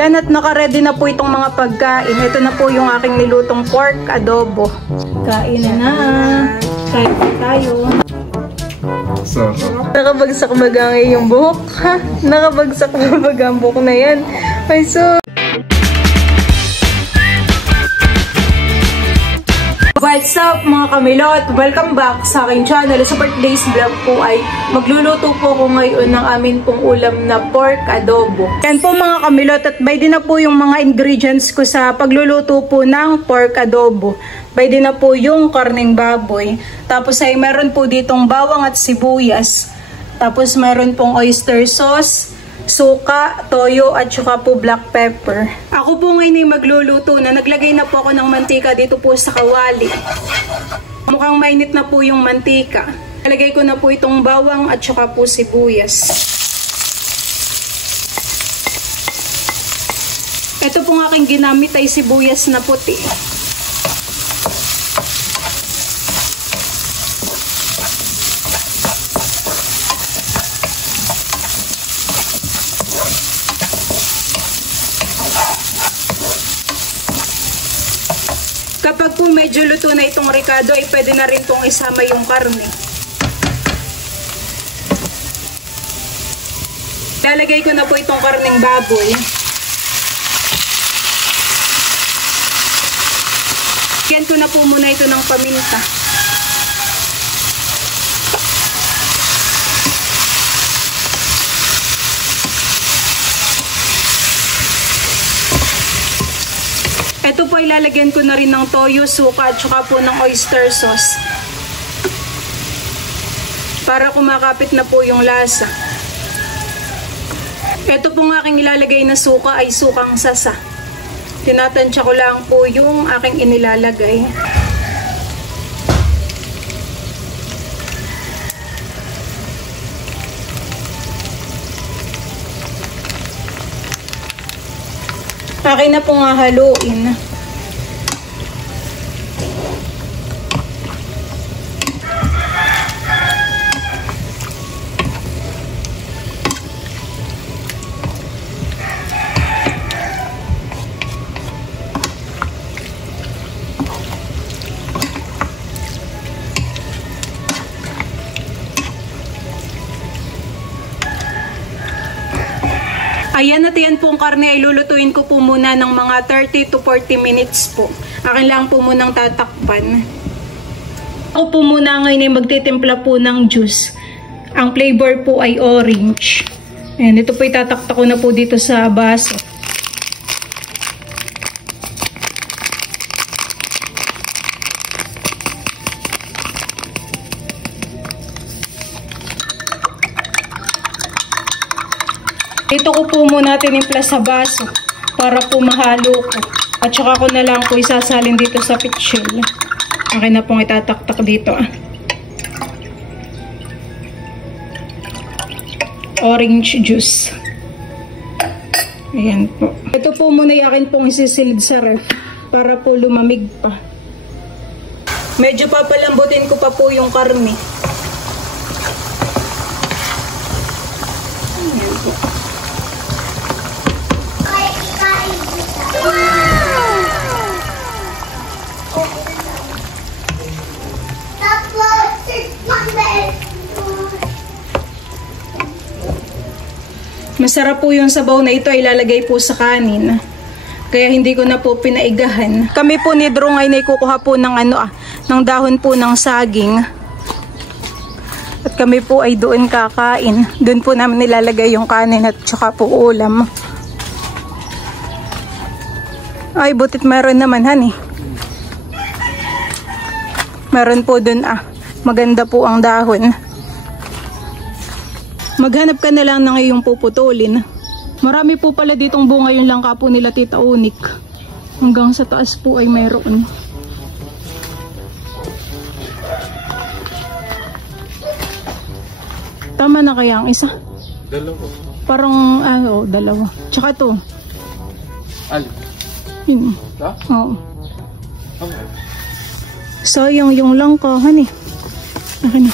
Yan, at naka-ready na po itong mga pagkain. Ito na po yung aking nilutong pork adobo. Kain na. Kain tayo. Nakabagsak baga ang iyong buhok, ha? Nakabagsak baga ang buhok na yan. Ay, so... What's up mga kamilot? Welcome back sa aking channel. Sa today's vlog po ay magluluto po ko ngayon ng amin pong ulam na pork adobo. Yan po mga kamilot, at by din na po yung mga ingredients ko sa pagluluto po ng pork adobo. By din na po yung karneng baboy. Tapos ay meron po ditong bawang at sibuyas. Tapos meron pong oyster sauce, suka, toyo, at saka po black pepper. Ako po ngayon ay magluluto na. Naglagay na po ako ng mantika dito po sa kawali. Mukhang mainit na po yung mantika. Nalagay ko na po itong bawang at saka po sibuyas. Ito pong aking ginamit ay sibuyas na puti. Kapag po medyo luto na itong ricado, ay pwede na rin pong isama yung karne. Lalagay ko na po itong karneng baboy. Lagyan ko na po muna ito ng paminta. Ito po ay lalagyan ko na rin ng toyo, suka, at saka po ng oyster sauce. Para kumakapit na po yung lasa. Ito pong aking ilalagay na suka ay sukang sasa. Tinatansya ko lang po yung aking inilalagay. Akin na pong haluin. Ayan, at yan pong karne ay lulutuin ko po muna ng mga 30 to 40 minutes po. Akin lang po munang tatakpan. Ako po muna ngayon ay magtitimpla po ng juice. Ang flavor po ay orange. Ayan, ito po itataktak ko na po dito sa baso. Dito ko po muna tinimpla sa baso para po mahalo ko. At saka ko na lang po isasalin dito sa pitchel. Akin na pong itataktak dito. Orange juice. Ayan po. Ito po muna yung akin pong isisilid sa ref para po lumamig pa. Medyo papalambutin ko pa po yung karne. Ayan po. Masarap po yung sabaw na ito ay ilalagay po sa kanin. Kaya hindi ko na po pinaigahan. Kami po ni Drong ay naikukuha po ng ng dahon po ng saging. At kami po ay doon kakain. Doon po namin nilalagay yung kanin at saka po ulam. Ay, butit meron naman, honey. Meron po dun, maganda po ang dahon. Maghanap ka na lang ng iyong puputulin. Marami po pala ditong bunga, yung langka po nila Tita Unik. Hanggang sa taas po ay mayroon. Tama na kaya ang isa? Dalawa. Parang, dalawa. Tsaka to. Alin? Yun. Ha? Oo. Okay. Sayang yung langka, honey. Akin na.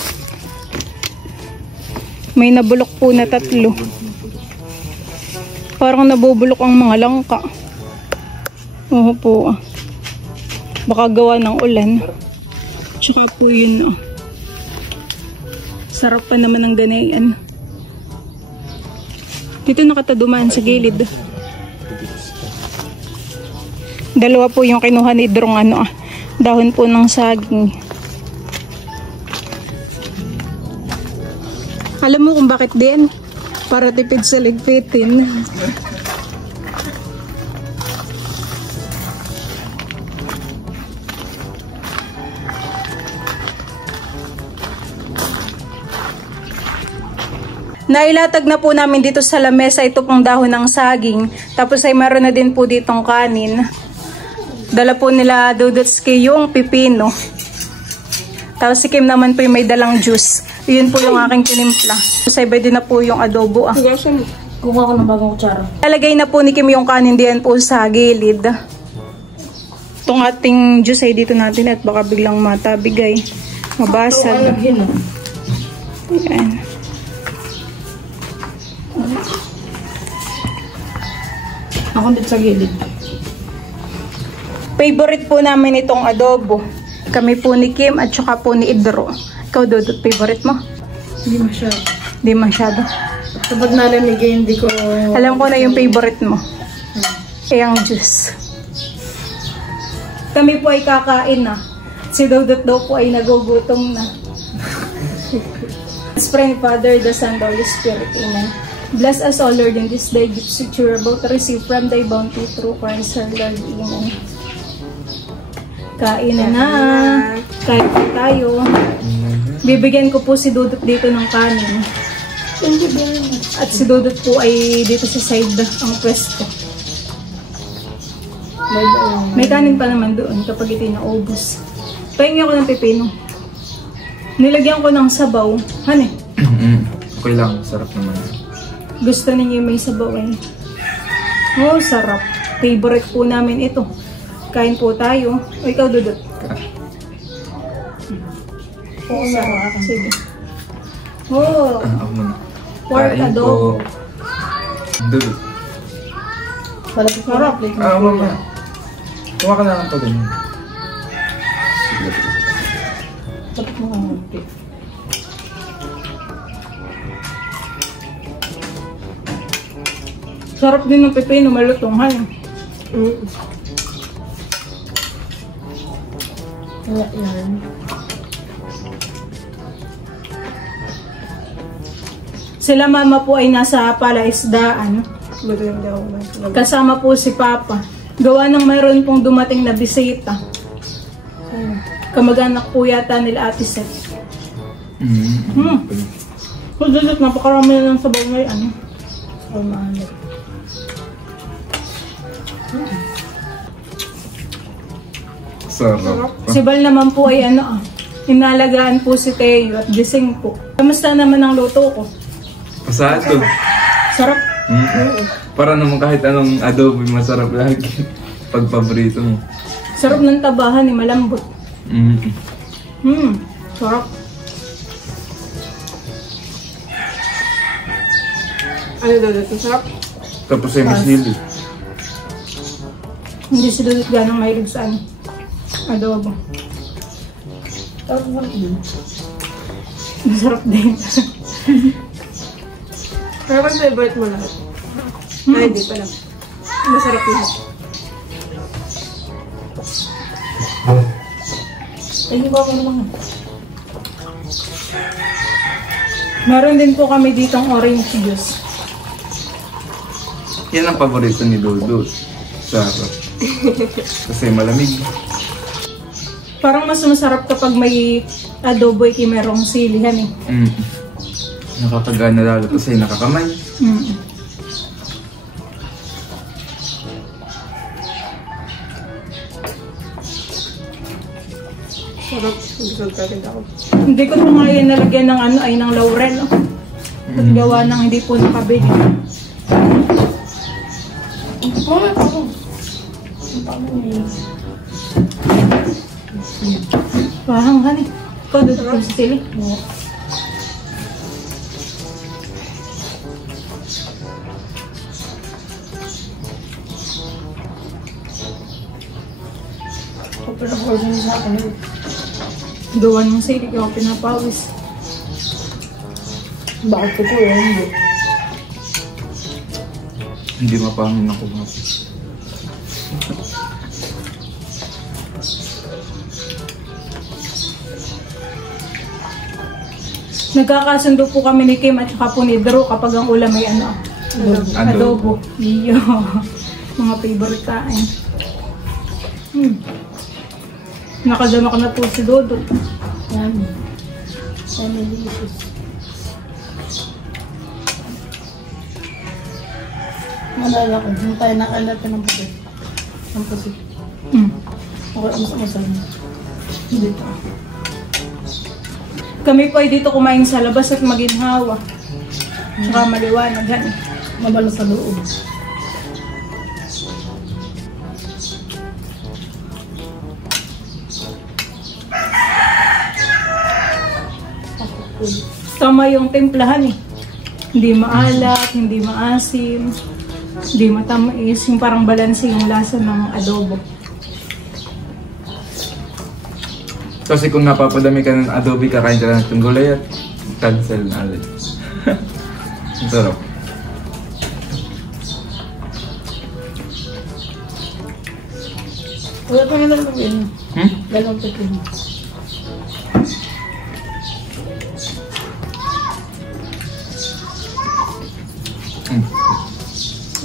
May nabulok po na 3. Parang nabubulok ang mga langka. Oo po. Baka gawa ng ulan. Tsaka po yun. Sarap pa naman ng ganayan. Dito nakatadumaan sa gilid. Dalawa po yung kinuha ni Drong dahon po ng saging. Alam mo kung bakit din? Para tipid sa ligpitin. Nailatag na po namin dito sa lamesa ito pong dahon ng saging. Tapos ay meron na din po ditong kanin. Dala po nila Dudutski yung pipino. Tapos si Kim naman po yung may dalang juice. Yun po yung aking tinimpla. Tapos ay din na po yung adobo. Kuha ko ng bagong kutsara. Lalagay na po ni Kim yung kanin diyan po sa gilid. Itong ating juice ay dito natin at baka biglang matabigay. Mabasag. Ayan. Ako dito sa gilid. Favorite po namin itong adobo. Kami po ni Kim at saka po ni Idro. Ikaw, Dudut, favorite mo? Hindi masyado. Hindi masyado. Kapag nalamig hindi ko... Alam ko na yung favorite mo. Ang juice. Kami po ay kakain na. Si Dudut daw po ay nagugutom na. Let's pray, Father, the Son, the Holy Spirit. Amen. Bless us, O Lord, in this day, gifts which we are about to receive from thy bounty through Christ our Lord. Amen. Kain na. Kain po tayo. Bibigyan ko po si Dudut dito ng kanin. At si Dudut po ay dito sa side ang pwesto. May kanin pa naman doon kapag ito naubos. Pahingi ako ng pipino. Nilagyan ko ng sabaw. Hane? Okay lang, sarap naman. Gusto ninyo may sabaw eh. Oh, sarap. Favorite po namin ito. Kain po tayo. O ikaw, Dudut. Oo, sarap. Sige. Oh, Ako muna. pork Kain adobo. po. Dudut. Malapit na Sarap. plate mo. Mama. Kuha ka na lang pa ganyan. Malapit mo ka ng plate. Sarap din ng pipino, malutong. Hane? Wala yan. Sila mama po ay nasa palaisdaan. Kasama po si Papa. Gawa ng mayroon pong dumating na bisita. Kamag-anak po yata nila Ate Seth. Kung Dudut, napakarami na ng sabaw ngayon. Mahanap. Sarap. Si Bal naman po ay inalagaan po si Teo at gising po. Kamusta naman ang luto ko? Pasado. Sarap. Para naman kahit anong adobo masarap lagi. Pag paborito mo. Sarap ng tabahan, malambot. Sarap. Ano daw dito? Sarap? Tapos ay mas nili. Hindi si Dudut ganang mahilig sa adobo. Sarap mo din. Masarap din. Pero ang favorite mo lahat? Ay, hindi pala. Masarap lahat. Ay, hindi ba ako naman? Meron din po kami ditong orange juice. Yan ang paborito ni Dudut. Sarap. Kasi malamig. Parang mas masarap kapag may adobo ay merong silihan eh. Nakakagana lalo kasi nakakamay. Sarap. Busog ka rin ako. Hindi ko po nga yan nalagyan ng ng laurel. At gawa ng hindi po nakabili. Bakit ako? Pahanghan eh. Ikaw doon po sa sili. pinapawis niya sa akin. Gawan mo sa'yo, ikaw pinapawis. Bakit ko po yun? Hindi. Hindi mapangin ako nga. Nagkakasundo po kami ni Kim at saka po ni Drew kapag ang ulam ay ano, adobo. Iyo. Mga favorite kain. Nakadama ka na po si Dodo. Yan. Yan, delicious. Nalala ko, hindi tayo nakalata ng puti. Ang puti. Okay, masama. Dito. Kami po ay dito kumain sa labas at maginhawa. Saka maliwanag. Yan. Mabala sa loob. Tama yung timplahan eh. Hindi maalat, hindi maasim, hindi matamis. Yung parang balanse yung lasa ng adobo. Kasi kung napapadami ka ng adobe, kakain ka lang ng gulay at cancel na ulit. Ang sarap. Wala pa nga lang yun. Dalawang pikin.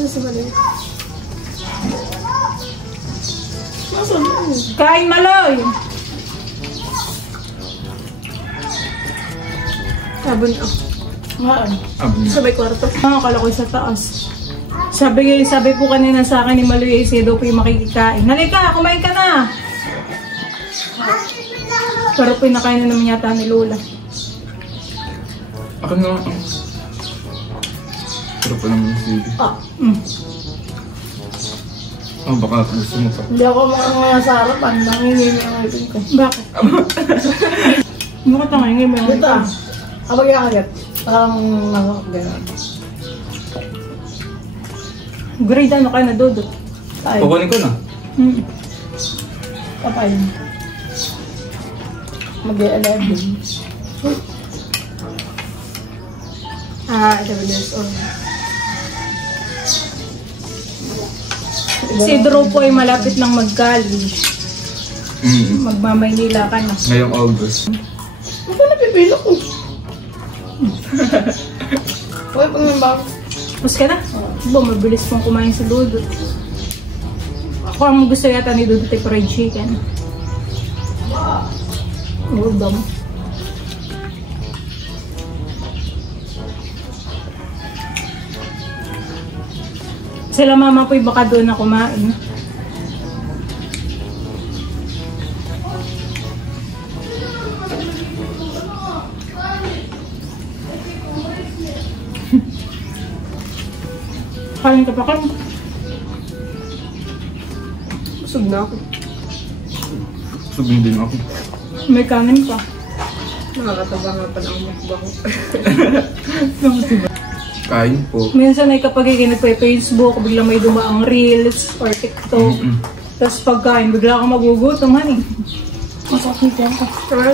Nasa balik. Nasa balik. Kain Maloy! Sabon ako. Maan. Sabay kwarto. Akala ko sa taas. Sabi po kanina sa akin ni Maloy, siya daw po yung makikikain. Halika, kumain ka na! Pero pinakain na naman yata ni Lola. Ako na. Sarap pa naman yung sili. Oh, baka gusto mo pa. Hindi ako mga sa harapan. Nangingin yung ngipin ko. Bakit? Bakit nangingin mo yung Dito. Kapag yung agad. Parang gano'n. Grade ano ka na, Dodo? Tayo. Kukunin ko na. Kapay. Mag-11. WSO. Si Drew po ay malapit ng mag-college. Magmamaynila ka na. Ngayong August. Ano ba napipila ko? Okay, pag may bago. Tapos ka na? Mabilis pong kumain si Dodo. Ako ang gusto yata ni Dodo ay fried chicken. Udom. Sila mama po'y baka doon na kumain. Kain ka pa ka? Busog na ako. Subing din ako. May kanin pa. Nakakataba nga pa ng mukbang. Kain po. Minsan ay kapag nagpe-Facebook, bigla may dumaang Reels or TikTok. Tapos pagkain, bigla kang magugutom, honey. Masakit yan ka. Tara.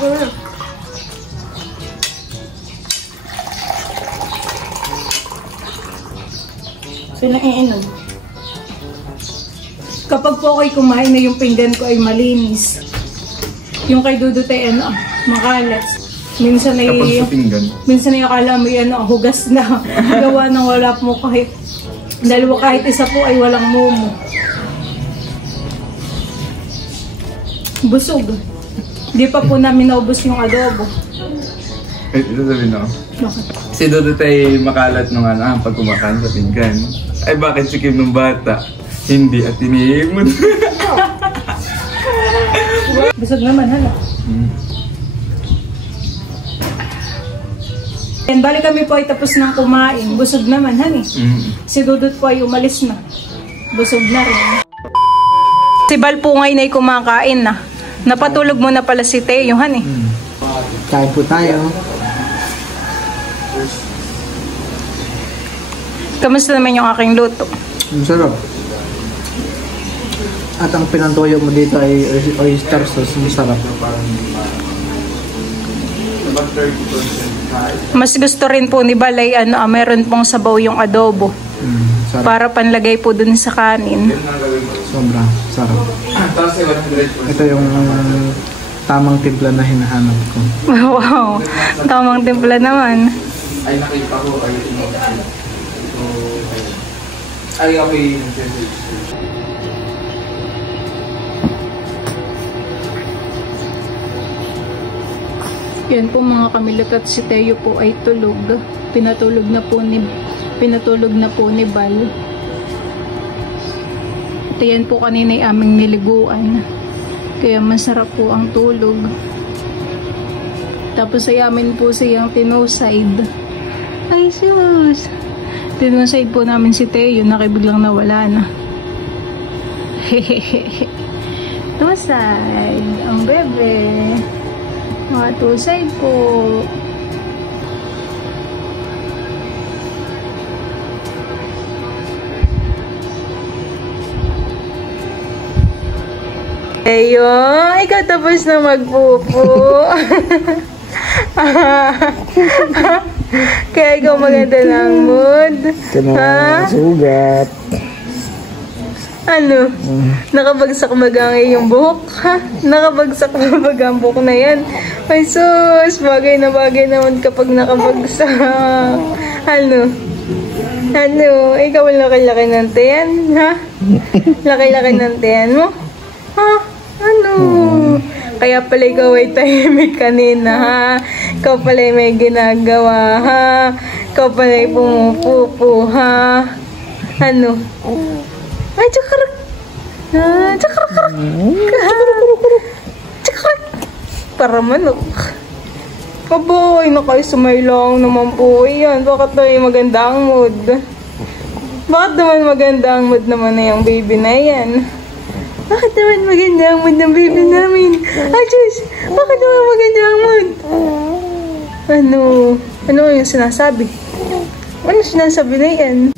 Sila iinom. Kapag po ako'y kumain na yung pinggan ko ay malinis. Yung kay Dudut ay makalat. Minsan ay Kapag sa pinggan. minsan ay akala mo yan hugas na. Gawa ng wala mo kahit dalawa kahit isa po ay walang momo. Busog. Di pa po namin naubos yung adobo. Ito sabihin ako. Bakit? Si Dudut ay makalat nung pag kumakain sa pinggan. Ay bakit si Kim nung bata? Hindi at iniimon. Busog naman, hala. And bali kami po ay tapos ng kumain. Busog naman, honey. Si Dudut po ay umalis na. Busog na rin. Si Bal po ngayon ay kumakain na. Napatulog mo na pala si Teo, honey. Kain po tayo. Kamusta naman yung aking luto? Ang sarap. At ang pinantoyo mo dito ay oyster sauce. Masarap. Mas gusto rin po ni Balay, meron pong sabaw yung adobo. Sarap. Para panlagay po dun sa kanin. Sobra. Sarap. Ito yung tamang timpla na hinahanap ko. Wow, tamang timpla naman. Ay, nakita ko. Ay, okay. Yan po mga kamilot, at si Teo po ay tulog. Pinatulog na po ni Bal. At yan po kanina ay aming niliguan. Kaya masarap po ang tulog. Tapos ay amin po siyang tinoside. Ay sus! Tinoside po namin si Teo, nakibiglang nawala na. Hehehe. Toside, ang bebe. Mga toside po. Ayo, ikaw tapos na magpupo. Kaya ikaw maganda ng mood. Ha? Sugat. Ano? Nakabagsak baga ang iyong buhok, ha? Nakabagsak na baga ang buhok na yan. Ay sus, bagay naman kapag nakabagsak. Ano? Ano? Ikaw ang laki-laki ng tiyan, ha? Laki-laki ng tiyan mo? Ha? Ano? Kaya pala ikaw ay tahimik kanina, ha? Ikaw pala ay may ginagawa, ha? Ikaw pala ay pumupupo, ha? Ano? Ay, tsakarak! Tsakarak! Tsakarak! Para manok. Kaboy, nakaisumay lang naman po yan. Bakit daw yung maganda ang mood? Bakit naman maganda ang mood naman na yung baby na yan? Bakit naman maganda ang mood ng baby namin? Ay, Diyos! Bakit naman maganda ang mood? Ano yung sinasabi? Ano sinasabi na yan?